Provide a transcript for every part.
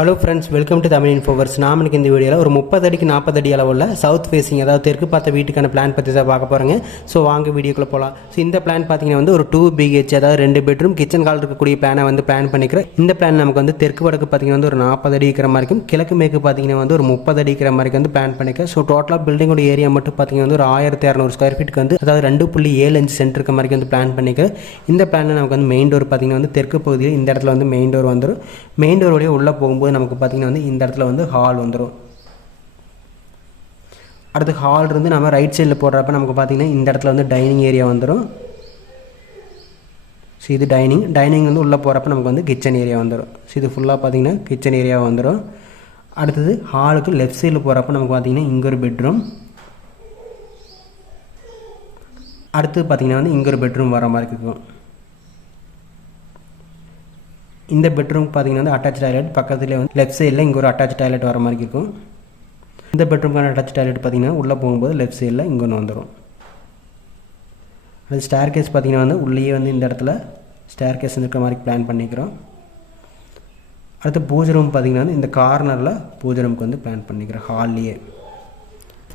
Hello friends, welcome to Tamil இன்ஃபோவர்ஸ். நாம் இன்னைக்கு இந்த வீடியோவில் ஒரு 30 அடிக்கு 40 அடி அளவுள்ள சவுத் ஃபேஸிங், அதாவது தெற்கு பார்த்த வீட்டுக்கான பிளான் பற்றி தான் பார்க்க போகிறேங்க. ஸோ வாங்க வீடியோக்குள்ளே போகலாம். ஸோ இந்த பிளான் பார்த்தீங்கன்னா வந்து ஒரு 2 BH, அதாவது 2 பெட்ரூம் கிச்சன் ஹால் இருக்கக்கூடிய பிளானை வந்து பிளான் பண்ணிக்கிறோம். இந்த பிளான் நமக்கு வந்து தெற்கு வடக்கு பார்த்தீங்கன்னா வந்து ஒரு 40 அடி இருக்கிற மாதிரிக்கும், கிழக்கு மேற்கு பார்த்தீங்கன்னா வந்து ஒரு 30 அடி இருக்கிற மாதிரி வந்து பிளான் பண்ணிக்கிறோம். ஸோ டோட்டலாக பில்டிங்கோட ஏரியா மட்டும் பார்த்தீங்கன்னா வந்து ஒரு 1600 ஸ்கொயர் ஃபீட்டுக்கு வந்து, அதாவது 2.75 சென்ட் இருக்க மாதிரி வந்து பிளான் பண்ணிக்கிறோம். இந்த பிளானில் நமக்கு வந்து மெயின் டோர் பார்த்தீங்கன்னா வந்து தெற்கு பகுதியில் இந்த இடத்துல வந்து மெயின் டோர் வந்துடும். மெயின் டோர் வழியாக உள்ளே போகும்போது நமக்கு பார்த்தீங்கன்னா வந்து இந்த இடத்துல வந்து ஹால் வந்துடும். அடுத்து ஹால் இருந்து நம்ம ரைட் சைடில் போடுறப்ப நமக்கு பார்த்தீங்கன்னா இந்த இடத்துல வந்து டைனிங் ஏரியா வந்துடும். ஸோ இது டைனிங் வந்து உள்ளே போகிறப்ப நமக்கு வந்து கிச்சன் ஏரியா வந்துடும். ஸோ இது ஃபுல்லாக பார்த்தீங்கன்னா கிச்சன் ஏரியா வந்துடும். அடுத்தது ஹாலுக்கு லெஃப்ட் சைடில் போகிறப்ப நமக்கு பார்த்தீங்கன்னா இங்கே ஒரு பெட்ரூம், அடுத்து பார்த்தீங்கன்னா வந்து இங்கே ஒரு பெட்ரூம் வர மாதிரி இருக்கும். இந்த பெட்ரூம் பார்த்தீங்கன்னா வந்து அட்டாச் டாய்லெட், பக்கத்துலேயே வந்து லெஃப்ட் சைடில் இங்கே ஒரு அட்டாச் டாய்லெட் வர மாதிரி இருக்கும். இந்த பெட்ரூம்க்கான அட்டாச் டாய்லெட் பார்த்தீங்கன்னா உள்ளே போகும்போது லெஃப்ட் சைடில் இங்கே ஒன்று வந்துடும். அது ஸ்டேர் கேஸ் பார்த்தீங்கன்னா வந்து உள்ளேயே வந்து இந்த இடத்துல ஸ்டேர் கேஸ் இருக்கிற மாதிரி பிளான் பண்ணிக்கிறோம். அடுத்து பூஜை ரூம் பார்த்தீங்கன்னா வந்து இந்த கார்னரில் பூஜை ரூமுக்கு வந்து பிளான் பண்ணிக்கிறோம் ஹால்லேயே.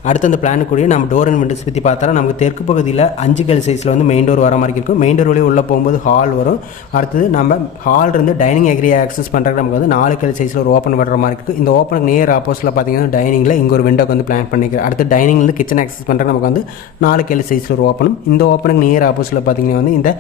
அடுத்து அந்த பிளானுக்குரிய நம்ம டோர் அண்ட் விண்டோஸ் பற்றி பார்த்தா நமக்கு தெற்கு பகுதியில் 5 கல் சைஸில் வந்து மெயின் டோர் வர மாதிரி இருக்கும். மெயின் டோர் வழியே உள்ளே போகும்போது ஹால் வரும். அடுத்தது நம்ம ஹால் இருந்து டைனிங் ஏரியா ஆக்சஸ் பண்ணுறதுக்கு நமக்கு வந்து 4 கல் சைஸில் ஒரு ஓப்பன் பண்ணுற மாதிரி இருக்குது. இந்த ஓப்பனுக்கு நியர் ஆப்போசிட்டில் பார்த்தீங்கன்னா டைனிங்கில் இங்கே ஒரு விண்டோக்கு வந்து பிளான் பண்ணிக்கிறோம். அடுத்து டைனிங்லேருந்து கிச்சன் ஆக்சஸ் பண்ணுறதுக்கு நமக்கு வந்து 4 கல் சைஸில் ஒரு ஓப்பனும். இந்த ஓப்பனுக்கு நியர் ஆப்போசிட்டில் பார்த்தீங்கன்னா வந்து இந்த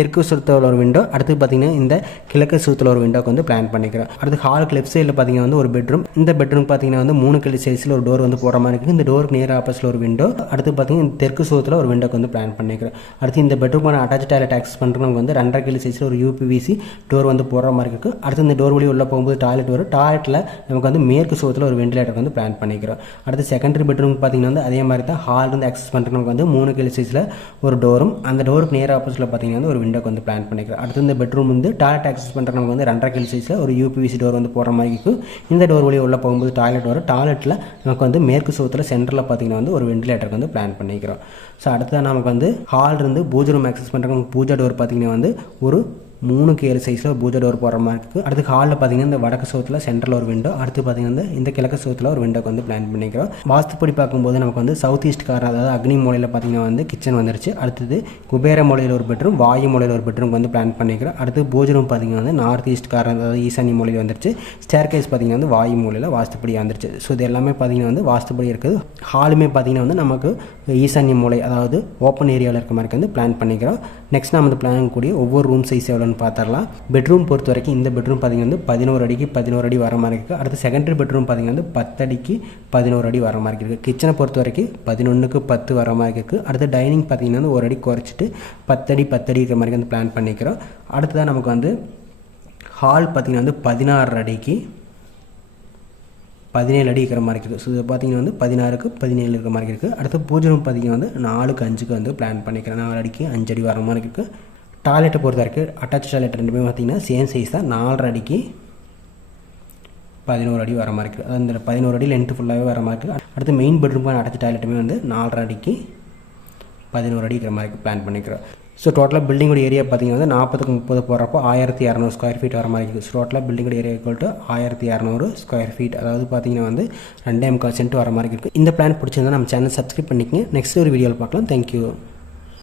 தெற்கு சுத்தத்தில் ஒரு விண்டோ, அடுத்து பார்த்தீங்கன்னா இந்த கிழக்கு சுத்தத்தில் ஒரு விண்டோக்கு வந்து பிளான் பண்ணிக்கிறோம். அடுத்து ஹாலுக்கு லெஃப்ட் சைடில் பார்த்தீங்கன்னா வந்து ஒரு பெட்ரூம். இந்த பெட்ரூம் பார்த்தீங்கன்னா வந்து 3 கல் சைஸில் ஒரு டோர் வந்து போகிற மாதிரி இருக்குது. இந்த டோருக்கு நியர் ஆப்போசிட்டில் ஒரு விண்டோ, அடுத்து பார்த்தீங்கன்னா இந்த தெற்கு சுவத்தில் ஒரு விண்டோக்கு வந்து பிளான் பண்ணிக்கிறோம். அடுத்து இந்த பெட்ரூமான அட்டாச் டாய்லெட் ஆக்சஸ் பண்ணுறதுக்கு நமக்கு வந்து 2.5 கல் சைஸில் ஒரு UPVC டோர் வந்து போடுற மாதிரி இருக்குது. அடுத்து இந்த டோர் வழி உள்ளே போகும்போது டாய்லெட் வரும். டாய்லெட்டில் நமக்கு வந்து மேற்கு சுவத்தில் ஒரு வெண்டிலேட்டர் வந்து பிளான் பண்ணிக்கிறோம். அடுத்து செகண்டரி பெட்ரூம் பார்த்தீங்கன்னா வந்து அதே மாதிரி தான் ஹால் இருந்து ஆக்சஸ் பண்ணுறதுக்கு நமக்கு வந்து 3 கல் சைஸில் ஒரு டோரும், அந்த டோருக்கு நேர் ஆப்போசிட்டில் பார்த்தீங்கன்னா வந்து ஒரு விண்டோக்கு வந்து பிளான் பண்ணிக்கிறோம். அடுத்து இந்த பெட்ரூம் வந்து டாய்லெட் ஆக்சஸ் பண்ணுற நமக்கு வந்து 2.5 கல் சைஸில் ஒரு UPVC டோர் வந்து போடுற மாதிரி இருக்கும். இந்த டோர் வழி உள்ளே போகும்போது டாய்லெட் வரும். டாய்லெட்டில் நமக்கு வந்து மேற்கு சுவத்தில் சென்டரில் பார்த்தீங்கன்னா வந்து ஒரு வெண்டிலேட்டருக்கு வந்து பிளான் பண்ணிக்கிறோம். ஸோ அடுத்ததான் நமக்கு வந்து ஹால் இருந்து பூஜை ரூம் ஆக்சஸ் பண்ணுறவங்க பூஜா டோர் பார்த்தீங்கன்னா வந்து ஒரு 3 சைஸில் பூஜை டோர் போடுற மாதிரி இருக்குது. அடுத்து ஹாலில் பார்த்தீங்கன்னா இந்த வடக்கு சவுத்தில் சென்டரில் ஒரு விண்டோ, அடுத்து பார்த்தீங்கன்னா இந்த கிழக்கு சவுத்தில் ஒரு விண்டோக்கு வந்து பிளான் பண்ணிக்கிறோம். வாஸ்துப்படி பார்க்கும்போது நமக்கு வந்து சவுத் ஈஸ்ட் கார்னர், அதாவது அக்னி மூலையில் பார்த்தீங்கன்னா வந்து கிச்சன் வந்துருச்சு. அடுத்தது குபேர மூலையில் ஒரு பெட்ரூம், வாயு மூலையில் ஒரு பெட்ரூம் வந்து பிளான் பண்ணிக்கிறோம். அடுத்து பூஜை ரூம் பார்த்தீங்கன்னா வந்து நார்த் ஈஸ்ட் கார்னர், அதாவது ஈசானி மூலையில் வந்துருச்சு. ஸ்டேர் கேஸ் பார்த்தீங்கன்னா வந்து வாயு மூலையில் வாஸ்துப்படி வந்துருச்சு. ஸோ இது எல்லாமே பார்த்தீங்கன்னா வந்து வாஸ்துப்படி இருக்குது. ஹாலுமே பார்த்தீங்கன்னா வந்து நமக்கு ஈசானி மூலை, அதாவது ஓப்பன் ஏரியாவில் இருக்க மாதிரி வந்து பிளான் பண்ணிக்கிறோம். நெக்ஸ்ட் நம்ம இந்த பிளான் கூடிய ஒவ்வொரு ரூம் சைஸ் எவ்வளோன்னு பார்த்துடலாம். பெட்ரூம் பொறுத்த வரைக்கும் இந்த பெட்ரூம் பார்த்தீங்கன்னா வந்து 11 அடிக்கு 11 அடி வர மாதிரி இருக்குது. அடுத்து செகண்டரி பெட்ரூம் பார்த்தீங்கன்னா வந்து 10 அடிக்கு 11 அடி வர மாதிரி இருக்குது. கிச்சனை பொறுத்த வரைக்கும் 11க்கு 10 வர மாதிரி இருக்குது. அடுத்து டைனிங் பார்த்தீங்கன்னா வந்து 1 அடி குறைச்சிட்டு 10 அடி இருக்கிற மாதிரி வந்து பிளான் பண்ணிக்கிறோம். அடுத்ததான் நமக்கு வந்து ஹால் பார்த்தீங்கன்னா வந்து 16 அடிக்கு 17 அடி இருக்கிற மாதிரி இருக்குது. ஸோ இது பார்த்தீங்கன்னா வந்து 16க்கு 17 இருக்கிற மாதிரி இருக்குது. அடுத்து பூஜை ரூம் பார்த்தீங்கன்னா வந்து 4க்கு 5க்கு வந்து பிளான் பண்ணிக்கிறேன். 4 அடிக்கு 5 அடி வர மாதிரி இருக்குது. டாய்லெட்டை பொறுத்த வரைக்கும் அட்டாச் டாய்லெட் ரெண்டுமே பார்த்தீங்கன்னா சேம் சைஸ் தான். 4.5 அடிக்கு 11 அடி வர மாதிரி இருக்குது. அந்த 11 அடி லென்த்து ஃபுல்லாகவே வர மாதிரி இருக்குது. அடுத்து மெயின் பெட்ரூம்க்கான அட்டாச் டாய்லெட்டுமே வந்து 4.5 அடிக்கு 11 அடி இருக்கிற மாதிரி பிளான் பண்ணிக்கிறோம். ஸோ டோட்டலாக பில்டிங்கோட ஏரியா பார்த்தீங்கன்னா வந்து 40க்கு 30 போகிறப்போ 1200 ஸ்கொயர் ஃபீட் வர மாதிரி இருக்குது. ஸோ டோட்டலாக பில்டிங்கோட area equal to 1200 square feet, அதாவது பார்த்தீங்கன்னா வந்து 2.25 சென்ட் வர மாதிரி இருக்குது. இந்த பிளான் பிடிச்சிருந்தா நம்ம சேனல் சப்ஸ்கிரைப் பண்ணிக்கங்க. நெக்ஸ்ட் ஒரு வீடியோவில் பார்க்கலாம். தேங்க்யூ.